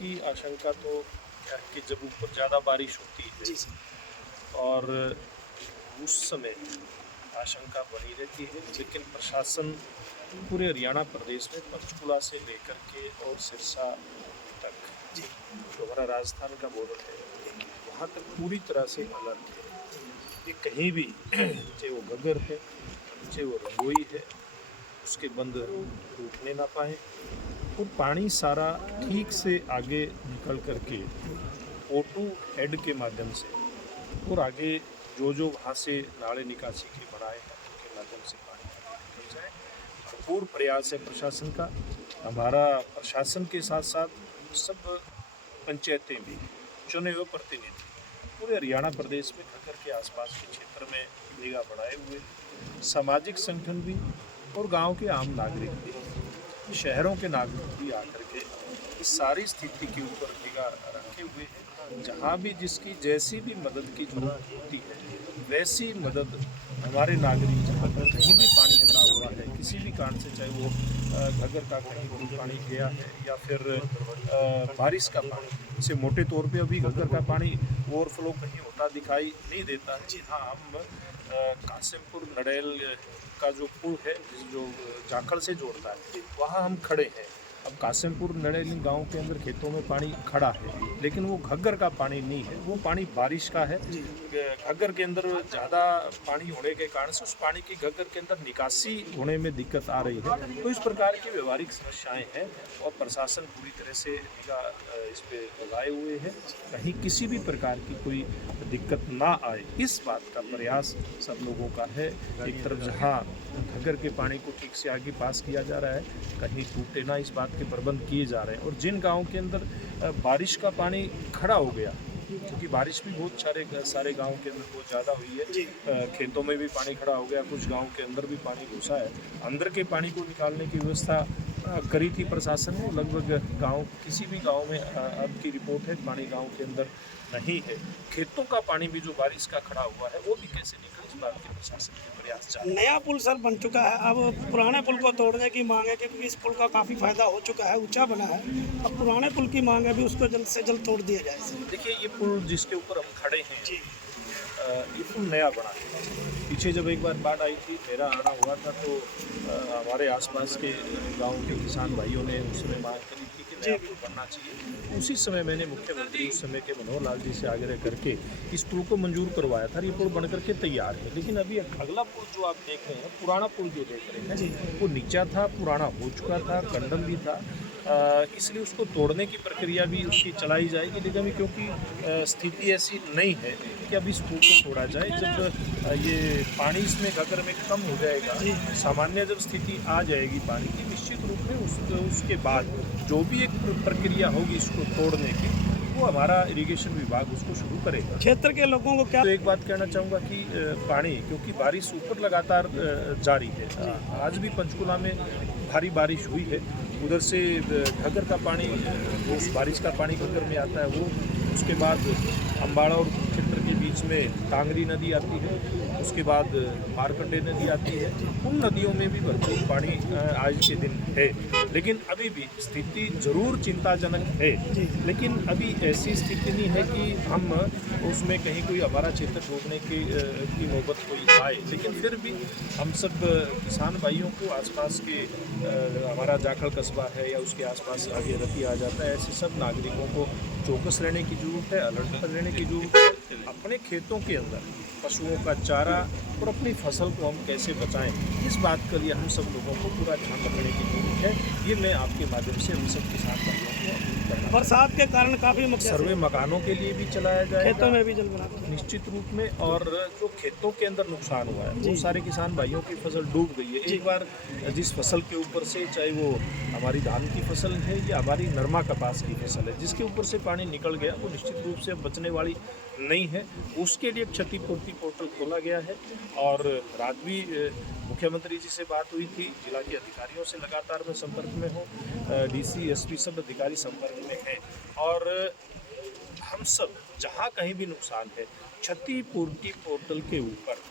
की आशंका तो क्या है कि जब ऊपर ज़्यादा बारिश होती जी है सर। और उस समय आशंका बनी रहती है, लेकिन प्रशासन पूरे हरियाणा प्रदेश में पंचकुला से लेकर के और सिरसा तक, जी जो हमारा राजस्थान का बॉर्डर है, जी वहाँ तक पूरी तरह से अलर्ट है जी कि कहीं भी चाहे वो घग्गर है, चाहे वो रंगोई है, उसके बंद टूटने ना पाए और पानी सारा ठीक से आगे निकल करके O2 हेड के माध्यम से और आगे जो वहाँ से नाले निकासी के बनाए हैं उनके माध्यम से पानी आगे निकल जाए। भरपूर प्रयास है प्रशासन का। हमारा प्रशासन के साथ साथ सब पंचायतें भी, चुने हुए प्रतिनिधि पूरे हरियाणा प्रदेश में घग्गर के आसपास के क्षेत्र में निगाह बढ़ाए हुए, सामाजिक संगठन भी और गांव के आम नागरिक भी, शहरों के नागरिक भी आकर के इस सारी स्थिति के ऊपर निगाह रखे हुए हैं। जहाँ भी जिसकी जैसी भी मदद की जरूरत होती है, वैसी मदद हमारे नागरिक जहाँ पर कहीं भी पानी खड़ा हुआ है, किसी भी कारण से, चाहे वो घग्गर का कहीं भी पानी गया है या फिर बारिश का पानी, जैसे मोटे तौर पे अभी घग्गर का पानी ओवरफ्लो कहीं होता दिखाई नहीं देता है। जी हाँ, हम कासिमपुर नड़ेल का जो पुल है जो जाखड़ से जोड़ता है, वहाँ हम खड़े हैं। अब कासिमपुर नड़ेली गांव के अंदर खेतों में पानी खड़ा है, लेकिन वो घग्गर का पानी नहीं है, वो पानी बारिश का है। जी घग्गर के अंदर ज़्यादा पानी होने के कारण से उस पानी की घग्गर के अंदर निकासी होने में दिक्कत आ रही है। तो इस प्रकार की व्यवहारिक समस्याएं हैं और प्रशासन पूरी तरह से निगाह इस पे लगाए हुए है, कहीं किसी भी प्रकार की कोई दिक्कत ना आए, इस बात का प्रयास सब लोगों का है। एक तरफ जहाँ घग्गर के पानी को ठीक से आगे पास किया जा रहा है, कहीं टूटे ना, इस बात के प्रबंध किए जा रहे हैं। और जिन गाँव के अंदर बारिश का पानी खड़ा हो गया, क्योंकि बारिश भी बहुत सारे गांव के अंदर बहुत ज़्यादा हुई जी है, खेतों में भी पानी खड़ा हो गया, कुछ गांव के अंदर भी पानी घुसा है। अंदर के पानी को निकालने की व्यवस्था करी थी प्रशासन ने। लगभग गांव, किसी भी गांव में अब की रिपोर्ट है पानी गांव के अंदर नहीं है। खेतों का पानी भी जो बारिश का खड़ा हुआ है वो भी कैसे निकले, इस बात के प्रशासन के प्रयास जारी नया पुल सर बन चुका है। अब पुराने पुल को तोड़ने की मांग है, क्योंकि इस पुल का काफ़ी फायदा हो चुका है, ऊंचा बना है। अब पुराने पुल की मांग है भी उसको जल्द से जल्द तोड़ दिया जाए सर। देखिए, ये पुल जिसके ऊपर हम खड़े हैं, जी ये पुल नया बना है। पीछे जब एक बार बाढ़ आई थी, मेरा आना हुआ था, तो हमारे आसपास के गांव के किसान भाइयों ने उस समय मांग करी थी कि नया पुल बनना चाहिए। उसी समय मैंने मुख्यमंत्री उस समय के मनोहर लाल जी से आग्रह करके इस पुल को मंजूर करवाया था। ये पुल बन करके तैयार है, लेकिन अभी अगला पुल जो आप देख रहे हैं, पुराना पुल जो देख रहे हैं, वो नीचा था, पुराना हो चुका था, कंडम भी था, इसलिए उसको तोड़ने की प्रक्रिया भी उसकी चलाई जाएगी। लेकिन अभी क्योंकि स्थिति ऐसी नहीं है कि अभी इस पुल को तोड़ा जाए, जब ये पानी इसमें घग्गर में कम हो जाएगा, सामान्य जब स्थिति आ जाएगी पानी की, निश्चित रूप में उसके बाद जो भी एक प्रक्रिया होगी इसको तोड़ने की, वो हमारा इरिगेशन विभाग उसको शुरू करेगा। क्षेत्र के लोगों को क्या तो एक बात कहना चाहूँगा कि पानी, क्योंकि बारिश ऊपर लगातार जारी है, आज भी पंचकुला में भारी बारिश हुई है, उधर से घग्गर का पानी, जो उस बारिश का पानी घग्गर में आता है वो, उसके बाद अम्बाड़ा और क्षेत्र के बीच में टांगरी नदी आती है, उसके बाद मारकंडे नदी आती है। उन नदियों में भी भरपूर पानी आज के दिन है, लेकिन अभी भी स्थिति जरूर चिंताजनक है। लेकिन अभी ऐसी स्थिति नहीं है कि हम उसमें कहीं कोई हमारा क्षेत्र डूबने की नौबत कोई आए, लेकिन फिर भी हम सब किसान भाइयों को, आसपास के हमारा जाखड़ कस्बा है या उसके आसपास आगे रती आ जाता है, ऐसे सब नागरिकों को चौकस रहने की जरूरत है, अलर्ट पर रहने की जरूरत है। अपने खेतों के अंदर पशुओं का चारा और अपनी फसल को हम कैसे बचाएं, इस बात के लिए हम सब लोगों को पूरा ध्यान रखने की जरूरत है। ये मैं आपके माध्यम से हम सब किसान भाइयों को अपील करना, बरसात के कारण काफ़ी सर्वे मकानों के लिए भी चलाया जाएगा, खेतों में भी जल बना निश्चित रूप में। और जो खेतों के अंदर नुकसान हुआ है, बहुत सारे किसान भाइयों की फसल डूब गई है। एक बार जिस फसल के ऊपर से, चाहे वो हमारी धान की फसल है या हमारी नरमा कपास की फसल है, जिसके ऊपर से पानी निकल गया, वो निश्चित रूप से बचने वाली नहीं है। उसके लिए क्षतिपूर्ति पोर्टल खोला गया है। और रात भी मुख्यमंत्री जी से बात हुई थी, जिला के अधिकारियों से लगातार मैं संपर्क में हूँ, DC SP सब अधिकारी संपर्क में हैं। और हम सब जहाँ कहीं भी नुकसान है, क्षतिपूर्ति पोर्टल के ऊपर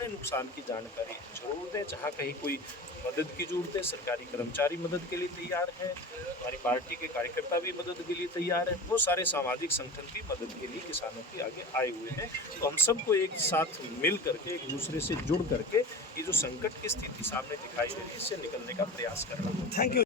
अपने नुकसान की जानकारी जरूर दें। जहाँ कहीं कोई मदद की जरूरत है, सरकारी कर्मचारी मदद के लिए तैयार है, हमारी पार्टी के कार्यकर्ता भी मदद के लिए तैयार है, बहुत सारे सामाजिक संगठन भी मदद के लिए किसानों के आगे आए हुए हैं। तो हम सबको एक साथ मिल करके, एक दूसरे से जुड़ करके ये जो संकट की स्थिति सामने दिखाई दे रही है, इससे निकलने का प्रयास करना होगा। Thank you.